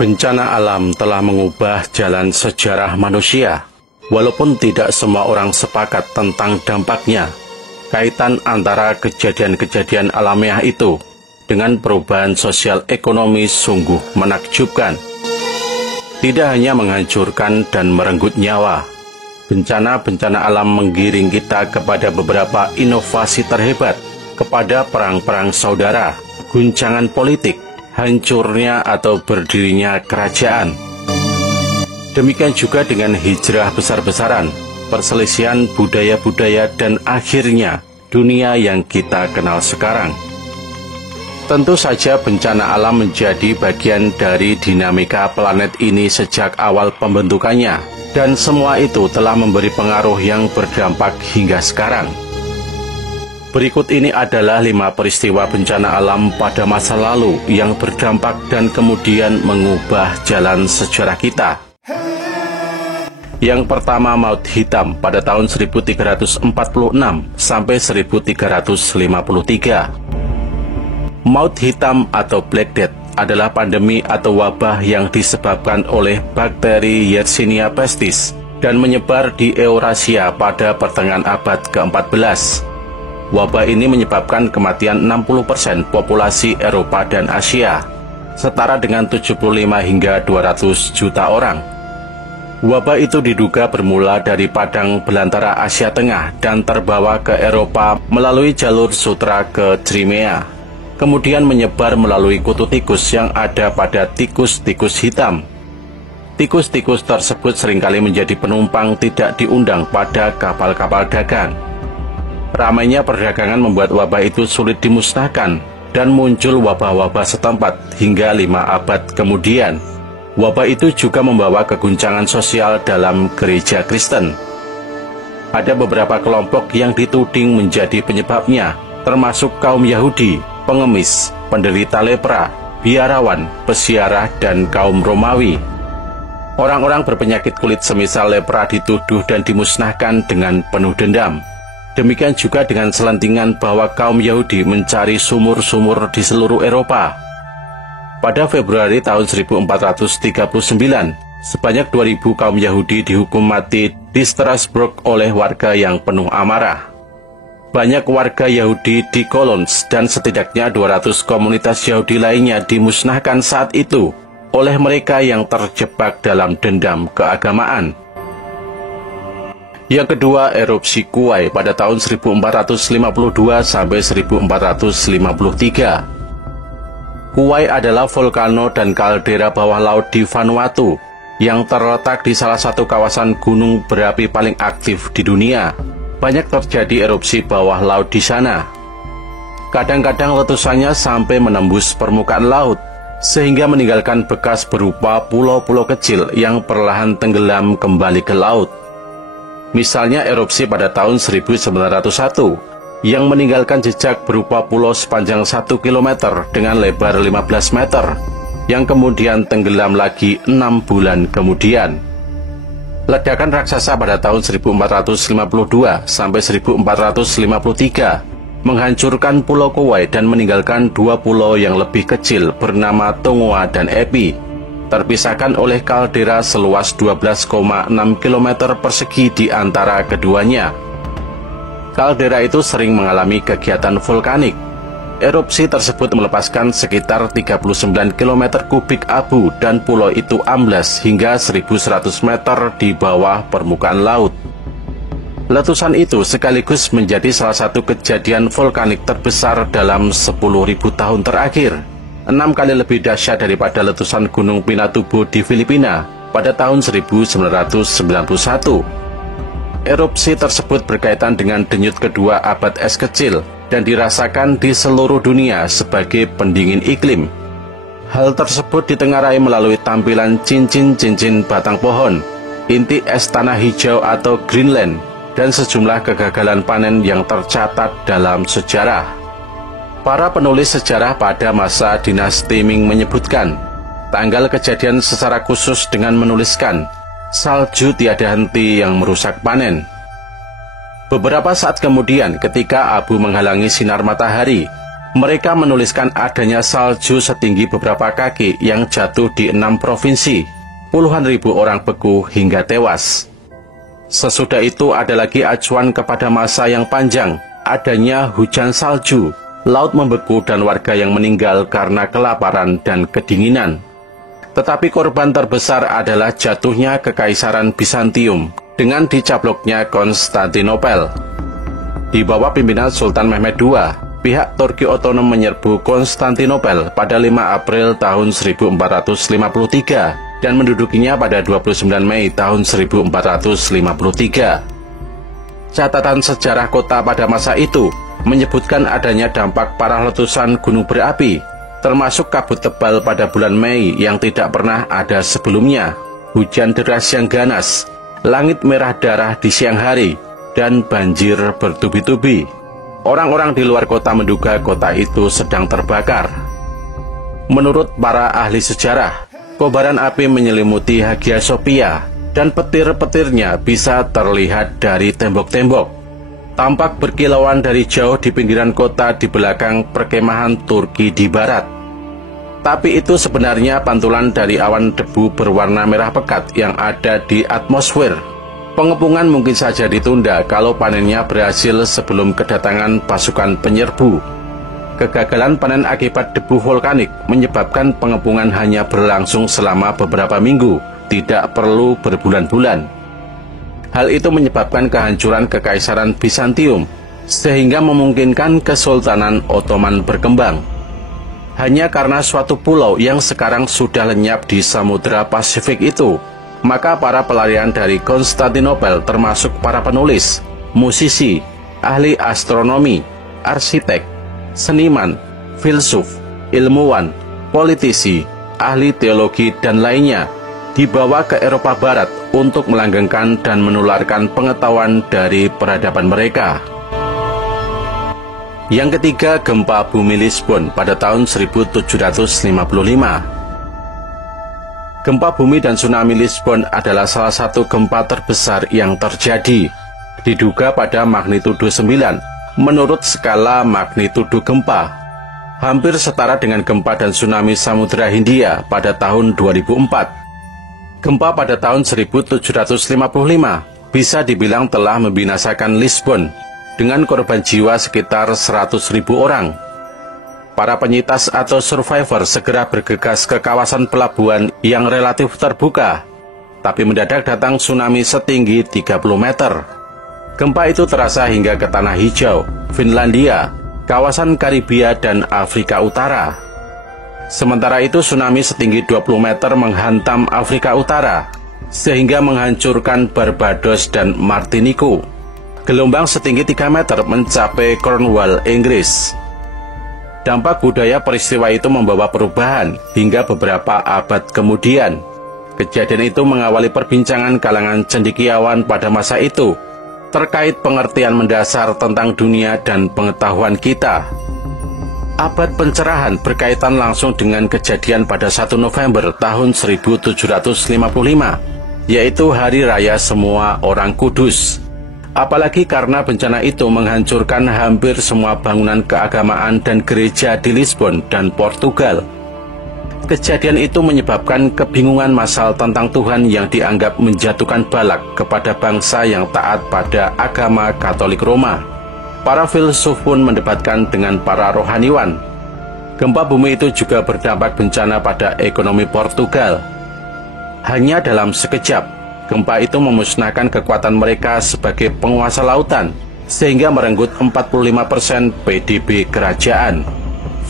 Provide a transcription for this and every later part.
Bencana alam telah mengubah jalan sejarah manusia. Walaupun tidak semua orang sepakat tentang dampaknya, kaitan antara kejadian-kejadian alamiah itu dengan perubahan sosial ekonomi sungguh menakjubkan. Tidak hanya menghancurkan dan merenggut nyawa, bencana-bencana alam menggiring kita kepada beberapa inovasi terhebat, kepada perang-perang saudara, guncangan politik, hancurnya atau berdirinya kerajaan. Demikian juga dengan hijrah besar-besaran, perselisihan budaya-budaya, dan akhirnya dunia yang kita kenal sekarang. Tentu saja bencana alam menjadi bagian dari dinamika planet ini sejak awal pembentukannya, dan semua itu telah memberi pengaruh yang berdampak hingga sekarang. Berikut ini adalah 5 peristiwa bencana alam pada masa lalu yang berdampak dan kemudian mengubah jalan sejarah kita. Yang pertama, Maut Hitam pada tahun 1346 sampai 1353. Maut Hitam atau Black Death adalah pandemi atau wabah yang disebabkan oleh bakteri Yersinia pestis dan menyebar di Eurasia pada pertengahan abad ke-14. Wabah ini menyebabkan kematian 60% populasi Eropa dan Asia, setara dengan 75 hingga 200 juta orang. Wabah itu diduga bermula dari padang belantara Asia Tengah dan terbawa ke Eropa melalui jalur sutra ke Crimea, kemudian menyebar melalui kutu tikus yang ada pada tikus-tikus hitam. Tikus-tikus tersebut seringkali menjadi penumpang tidak diundang pada kapal-kapal dagang. Ramainya perdagangan membuat wabah itu sulit dimusnahkan, dan muncul wabah-wabah setempat hingga 5 abad kemudian. Wabah itu juga membawa keguncangan sosial dalam gereja Kristen. Ada beberapa kelompok yang dituding menjadi penyebabnya, termasuk kaum Yahudi, pengemis, penderita lepra, biarawan, pesiarah, dan kaum Romawi. Orang-orang berpenyakit kulit semisal lepra dituduh dan dimusnahkan dengan penuh dendam. Demikian juga dengan selentingan bahwa kaum Yahudi mencari sumur-sumur di seluruh Eropa. Pada Februari tahun 1439, sebanyak 2.000 kaum Yahudi dihukum mati di Strasbourg oleh warga yang penuh amarah. Banyak warga Yahudi di Kolons dan setidaknya 200 komunitas Yahudi lainnya dimusnahkan saat itu oleh mereka yang terjebak dalam dendam keagamaan. Yang kedua, erupsi Kuwait pada tahun 1452 sampai 1453. Kuwait adalah volcano dan kaldera bawah laut di Vanuatu yang terletak di salah satu kawasan gunung berapi paling aktif di dunia. Banyak terjadi erupsi bawah laut di sana. Kadang-kadang letusannya sampai menembus permukaan laut, sehingga meninggalkan bekas berupa pulau-pulau kecil yang perlahan tenggelam kembali ke laut. Misalnya erupsi pada tahun 1901 yang meninggalkan jejak berupa pulau sepanjang 1 km dengan lebar 15 meter yang kemudian tenggelam lagi 6 bulan kemudian. Ledakan raksasa pada tahun 1452 sampai 1453 menghancurkan pulau Kuwait dan meninggalkan 2 pulau yang lebih kecil bernama Tongoa dan Epi, terpisahkan oleh kaldera seluas 12,6 km persegi di antara keduanya. Kaldera itu sering mengalami kegiatan vulkanik. Erupsi tersebut melepaskan sekitar 39 km kubik abu dan pulau itu amblas hingga 1.100 meter di bawah permukaan laut. Letusan itu sekaligus menjadi salah satu kejadian vulkanik terbesar dalam 10.000 tahun terakhir. 6 kali lebih dahsyat daripada letusan Gunung Pinatubo di Filipina pada tahun 1991. Erupsi tersebut berkaitan dengan denyut kedua abad es kecil dan dirasakan di seluruh dunia sebagai pendingin iklim. Hal tersebut ditengarai melalui tampilan cincin-cincin batang pohon, inti es tanah hijau atau Greenland, dan sejumlah kegagalan panen yang tercatat dalam sejarah. Para penulis sejarah pada masa dinasti Ming menyebutkan tanggal kejadian secara khusus dengan menuliskan salju tiada henti yang merusak panen. Beberapa saat kemudian, ketika abu menghalangi sinar matahari, Mereka menuliskan adanya salju setinggi beberapa kaki yang jatuh di 6 provinsi, puluhan ribu orang beku hingga tewas. Sesudah itu ada lagi acuan kepada masa yang panjang, adanya hujan salju, laut membeku dan warga yang meninggal karena kelaparan dan kedinginan. Tetapi korban terbesar adalah jatuhnya Kekaisaran Bizantium dengan dicaploknya Konstantinopel. Di bawah pimpinan Sultan Mehmed II, pihak Turki otonom menyerbu Konstantinopel pada 5 April tahun 1453 dan mendudukinya pada 29 Mei tahun 1453. Catatan sejarah kota pada masa itu menyebutkan adanya dampak parah letusan gunung berapi, termasuk kabut tebal pada bulan Mei yang tidak pernah ada sebelumnya, hujan deras yang ganas, langit merah darah di siang hari, dan banjir bertubi-tubi. Orang-orang di luar kota menduga kota itu sedang terbakar. Menurut para ahli sejarah, kobaran api menyelimuti Hagia Sophia, dan petir-petirnya bisa terlihat dari tembok-tembok. Tampak berkilauan dari jauh di pinggiran kota di belakang perkemahan Turki di barat. Tapi itu sebenarnya pantulan dari awan debu berwarna merah pekat yang ada di atmosfer. Pengepungan mungkin saja ditunda kalau panennya berhasil sebelum kedatangan pasukan penyerbu. Kegagalan panen akibat debu vulkanik menyebabkan pengepungan hanya berlangsung selama beberapa minggu, tidak perlu berbulan-bulan. Hal itu menyebabkan kehancuran Kekaisaran Bizantium, sehingga memungkinkan Kesultanan Ottoman berkembang. Hanya karena suatu pulau yang sekarang sudah lenyap di Samudra Pasifik itu, maka para pelarian dari Konstantinopel termasuk para penulis, musisi, ahli astronomi, arsitek, seniman, filsuf, ilmuwan, politisi, ahli teologi, dan lainnya dibawa ke Eropa Barat untuk melanggengkan dan menularkan pengetahuan dari peradaban mereka. Yang ketiga, gempa bumi Lisbon pada tahun 1755. Gempa bumi dan tsunami Lisbon adalah salah satu gempa terbesar yang terjadi. Diduga pada magnitudo 9 menurut skala magnitudo gempa. Hampir setara dengan gempa dan tsunami Samudra Hindia pada tahun 2004. Gempa pada tahun 1755 bisa dibilang telah membinasakan Lisbon dengan korban jiwa sekitar 100.000 orang. Para penyintas atau survivor segera bergegas ke kawasan pelabuhan yang relatif terbuka, tapi mendadak datang tsunami setinggi 30 meter. Gempa itu terasa hingga ke Tanah Hijau, Finlandia, kawasan Karibia, dan Afrika Utara. Sementara itu tsunami setinggi 20 meter menghantam Afrika Utara, sehingga menghancurkan Barbados dan Martiniku. Gelombang setinggi 3 meter mencapai Cornwall, Inggris. Dampak budaya peristiwa itu membawa perubahan hingga beberapa abad kemudian. Kejadian itu mengawali perbincangan kalangan cendekiawan pada masa itu terkait pengertian mendasar tentang dunia dan pengetahuan kita. Abad pencerahan berkaitan langsung dengan kejadian pada 1 November tahun 1755, yaitu Hari Raya Semua Orang Kudus. Apalagi karena bencana itu menghancurkan hampir semua bangunan keagamaan dan gereja di Lisbon dan Portugal. Kejadian itu menyebabkan kebingungan massal tentang Tuhan yang dianggap menjatuhkan balak kepada bangsa yang taat pada agama Katolik Roma. Para filsuf pun mendebatkan dengan para rohaniwan. Gempa bumi itu juga berdampak bencana pada ekonomi Portugal. Hanya dalam sekejap, gempa itu memusnahkan kekuatan mereka sebagai penguasa lautan, sehingga merenggut 45% PDB kerajaan.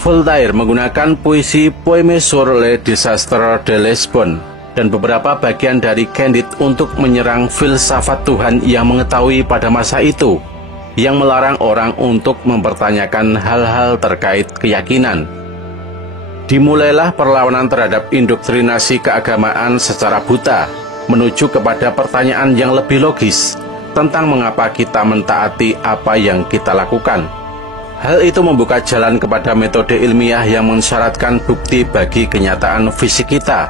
Voltaire menggunakan puisi Poème sur le désastre de Lisbonne dan beberapa bagian dari Candide untuk menyerang filsafat Tuhan yang mengetahui pada masa itu, yang melarang orang untuk mempertanyakan hal-hal terkait keyakinan. Dimulailah perlawanan terhadap indoktrinasi keagamaan secara buta, menuju kepada pertanyaan yang lebih logis tentang mengapa kita mentaati apa yang kita lakukan. Hal itu membuka jalan kepada metode ilmiah yang mensyaratkan bukti bagi kenyataan fisik kita.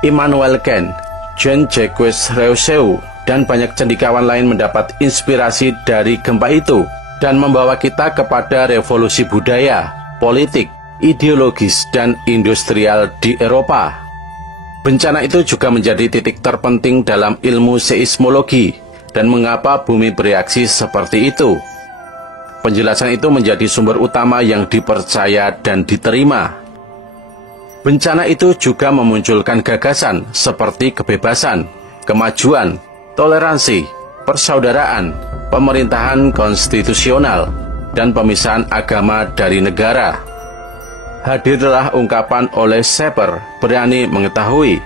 Immanuel Kant, Jean-Jacques Rousseau, dan banyak cendekiawan lain mendapat inspirasi dari gempa itu dan membawa kita kepada revolusi budaya, politik, ideologis, dan industrial di Eropa. Bencana itu juga menjadi titik terpenting dalam ilmu seismologi dan mengapa bumi bereaksi seperti itu. Penjelasan itu menjadi sumber utama yang dipercaya dan diterima. Bencana itu juga memunculkan gagasan seperti kebebasan, kemajuan, toleransi, persaudaraan, pemerintahan konstitusional, dan pemisahan agama dari negara. Hadirlah ungkapan oleh Sapir, berani mengetahui.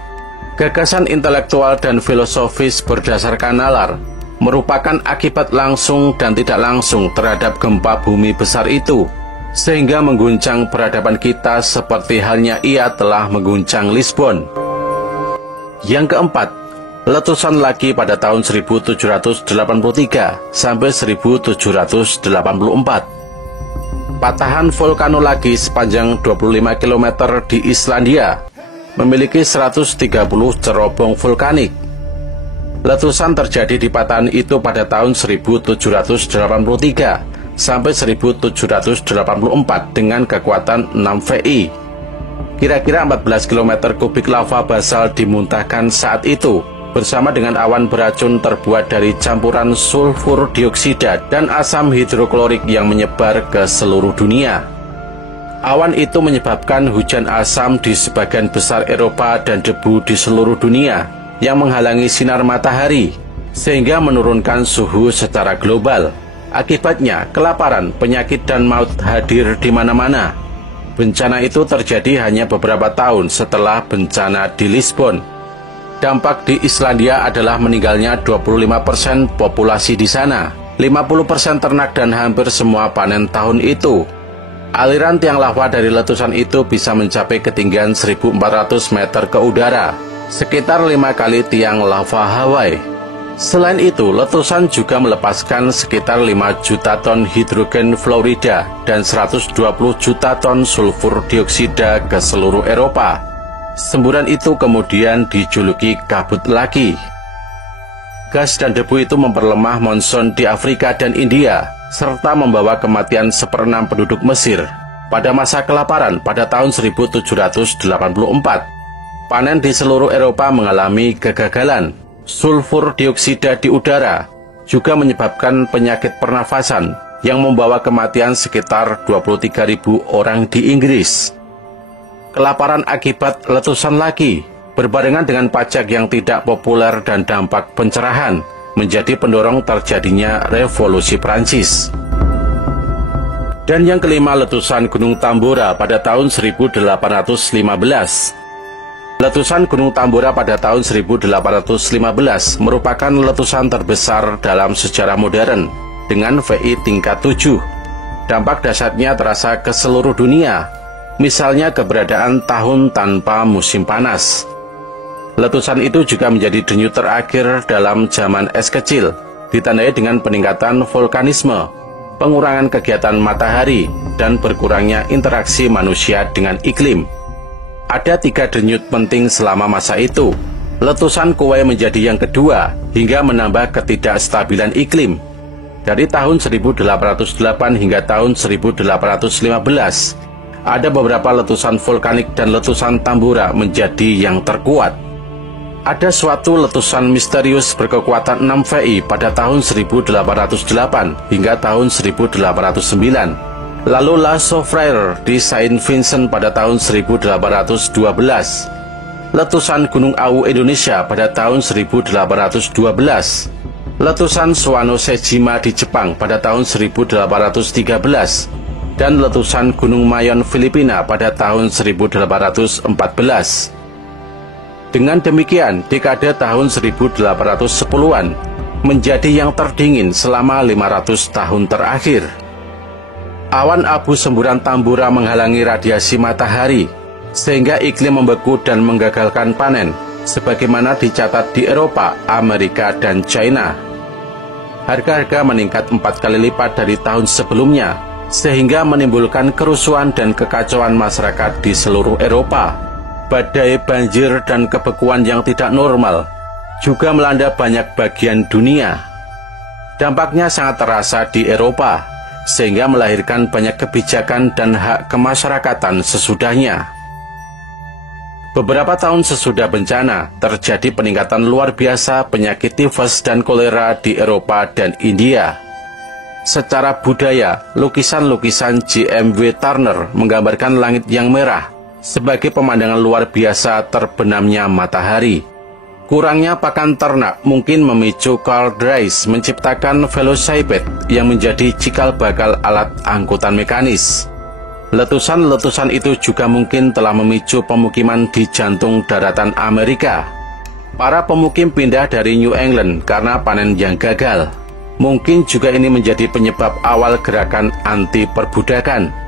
Gagasan intelektual dan filosofis berdasarkan nalar merupakan akibat langsung dan tidak langsung terhadap gempa bumi besar itu, sehingga mengguncang peradaban kita seperti halnya ia telah mengguncang Lisbon. Yang keempat, letusan lagi pada tahun 1783 sampai 1784. Patahan volcano lagi sepanjang 25 km di Islandia memiliki 130 cerobong vulkanik. Letusan terjadi di patahan itu pada tahun 1783 sampai 1784 dengan kekuatan 6 VI. Kira-kira 14 km kubik lava basal dimuntahkan saat itu, bersama dengan awan beracun terbuat dari campuran sulfur dioksida dan asam hidroklorik yang menyebar ke seluruh dunia. Awan itu menyebabkan hujan asam di sebagian besar Eropa dan debu di seluruh dunia yang menghalangi sinar matahari, sehingga menurunkan suhu secara global. Akibatnya, kelaparan, penyakit, dan maut hadir di mana-mana. Bencana itu terjadi hanya beberapa tahun setelah bencana di Lisbon. Dampak di Islandia adalah meninggalnya 25% populasi di sana, 50% ternak, dan hampir semua panen tahun itu. Aliran tiang lava dari letusan itu bisa mencapai ketinggian 1.400 meter ke udara, sekitar 5 kali tiang lava Hawaii. Selain itu, letusan juga melepaskan sekitar 5 juta ton hidrogen fluorida dan 120 juta ton sulfur dioksida ke seluruh Eropa. Semburan itu kemudian dijuluki kabut lagi. Gas dan debu itu memperlemah monsun di Afrika dan India, serta membawa kematian 1/6 penduduk Mesir. Pada masa kelaparan pada tahun 1784, panen di seluruh Eropa mengalami kegagalan. Sulfur dioksida di udara juga menyebabkan penyakit pernafasan yang membawa kematian sekitar 23.000 orang di Inggris. Kelaparan akibat letusan lagi, berbarengan dengan pajak yang tidak populer dan dampak pencerahan, menjadi pendorong terjadinya revolusi Prancis. Dan yang kelima, letusan Gunung Tambora pada tahun 1815. Letusan Gunung Tambora pada tahun 1815 merupakan letusan terbesar dalam sejarah modern dengan VI tingkat 7. Dampak dahsyatnya terasa ke seluruh dunia, misalnya keberadaan tahun tanpa musim panas. Letusan itu juga menjadi denyut terakhir dalam zaman es kecil, ditandai dengan peningkatan vulkanisme, pengurangan kegiatan matahari, dan berkurangnya interaksi manusia dengan iklim. Ada 3 denyut penting selama masa itu. Letusan Kuwait menjadi yang kedua, hingga menambah ketidakstabilan iklim. Dari tahun 1808 hingga tahun 1815, ada beberapa letusan vulkanik dan letusan Tambora menjadi yang terkuat. Ada suatu letusan misterius berkekuatan 6 VI pada tahun 1808 hingga tahun 1809. Lalu La Soufrière di Saint Vincent pada tahun 1812. Letusan Gunung Awu Indonesia pada tahun 1812. Letusan Suwano Sejima di Jepang pada tahun 1813. Dan letusan Gunung Mayon Filipina pada tahun 1814. Dengan demikian, dekade tahun 1810-an menjadi yang terdingin selama 500 tahun terakhir. Awan abu semburan Tambora menghalangi radiasi matahari, sehingga iklim membeku dan menggagalkan panen, sebagaimana dicatat di Eropa, Amerika, dan China. Harga-harga meningkat 4 kali lipat dari tahun sebelumnya, sehingga menimbulkan kerusuhan dan kekacauan masyarakat di seluruh Eropa. Badai, banjir, dan kebekuan yang tidak normal juga melanda banyak bagian dunia. Dampaknya sangat terasa di Eropa. sehingga melahirkan banyak kebijakan dan hak kemasyarakatan sesudahnya. Beberapa tahun sesudah bencana, terjadi peningkatan luar biasa penyakit tifus dan kolera di Eropa dan India. Secara budaya, lukisan-lukisan J.M.W. Turner menggambarkan langit yang merah sebagai pemandangan luar biasa terbenamnya matahari. Kurangnya pakan ternak mungkin memicu Carl Dries menciptakan velocipede yang menjadi cikal bakal alat angkutan mekanis. Letusan-letusan itu juga mungkin telah memicu pemukiman di jantung daratan Amerika. Para pemukim pindah dari New England karena panen yang gagal. Mungkin juga ini menjadi penyebab awal gerakan anti perbudakan.